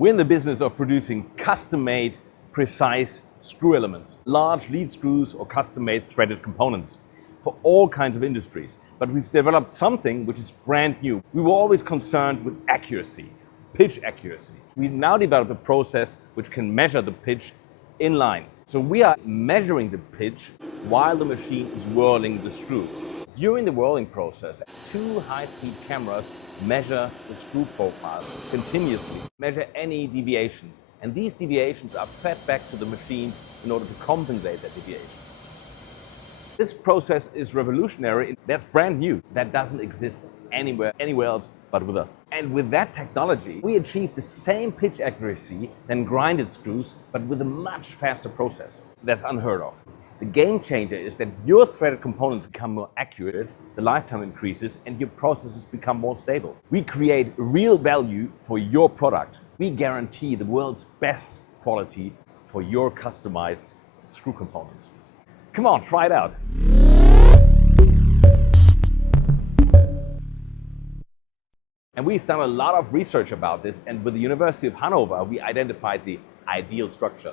We're in the business of producing custom-made, precise screw elements, large lead screws or custom-made threaded components for all kinds of industries. But we've developed something which is brand new. We were always concerned with accuracy, pitch accuracy. We now developed a process which can measure the pitch in line. So we are measuring the pitch while the machine is whirling the screw. During the whirling process, two high-speed cameras measure the screw profile continuously, measure any deviations. And these deviations are fed back to the machines in order to compensate that deviation. This process is revolutionary. That's brand new. That doesn't exist anywhere else but with us. And with that technology, we achieve the same pitch accuracy than grinded screws, but with a much faster process. That's unheard of. The game changer is that your threaded components become more accurate, the lifetime increases, and your processes become more stable. We create real value for your product. We guarantee the world's best quality for your customized screw components. Come on, try it out. And we've done a lot of research about this, and with the University of Hanover, we identified the ideal structure.